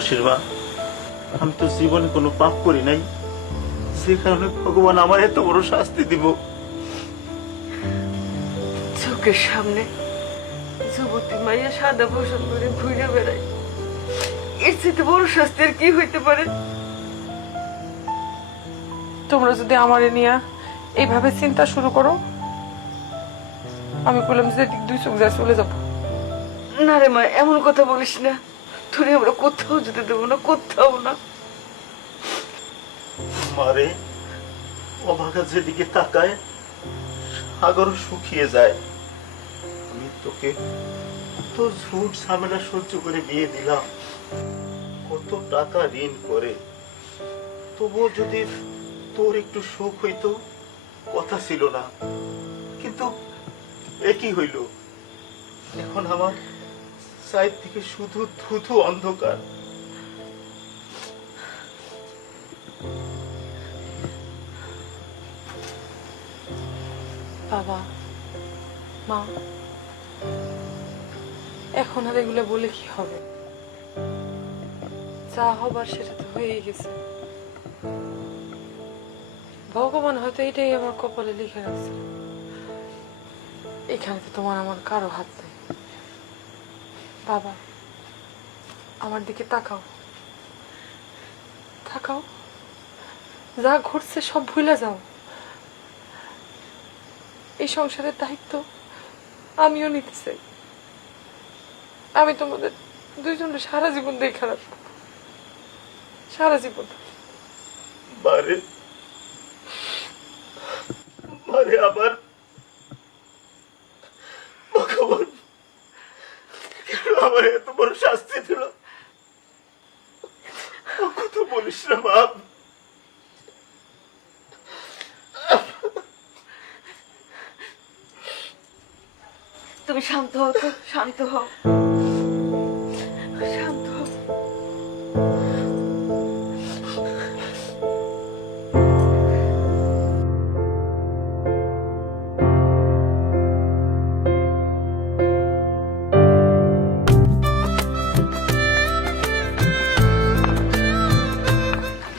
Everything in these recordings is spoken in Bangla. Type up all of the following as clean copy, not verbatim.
তপস্বীর মা, আমি তো জীবনে কোনো পাপ করি নাই, যে কারণে ভগবান আমার এত বড় শাস্তি দিব। চোখের সামনে যুবতী মাইয়া সাদা পোশাক করে ঘুরে বেড়ায়, এর চেয়ে বড় শাস্তি আর কি হইতে পারে? তোমরা যদি আমারে নিয়ে এইভাবে চিন্তা শুরু করো, আমি বললাম যে দুই চোখ যায় চলে যাবো। না রে মা, এমন কথা বলিস না। তোরে আমরা কোথাও যেতে দেবো না, কোথাও না। মারে, অভাগা যেদিকে তাকায় সাগর শুকিয়ে যায়। আমি তোকে কত ঝুট ঝামেলা সহ্য করে বিয়ে দিলাম, কত টাকা ঋণ করে, তবুও যদি তোর একটু সুখ হইতো কথা ছিল না। কিন্তু একই হইল, এখন আমার সাইড থেকে শুধু ধুধু অন্ধকার। বাবা, মা, এখন আর এগুলো বলে কি হবে? যা হবার সেটা তো হয়েই গেছে। ভগবান হয়তো এটাই আমার কপালে লিখে রাখছে। এখানে তো তোমার আমার কারো হাত নেই। বাবা, আমার দিকে তাকাও, তাকাও, যা ঘটছে সব ভুলে যাও। এই সংসারের দায়িত্ব আমিও নিতে চাই। আমি তোমাদের দুইজনের সারা জীবন দেখে রাখবো, সারা জীবন। মারে, মারে, আবার ভগবান আমার এত বড় শাস্তি দিল। কথা বলিস না বাপ। তুমি শান্ত হও তো, শান্ত হও, শান্ত হও।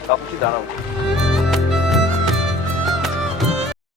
কাপড়টি দাঁড়াও।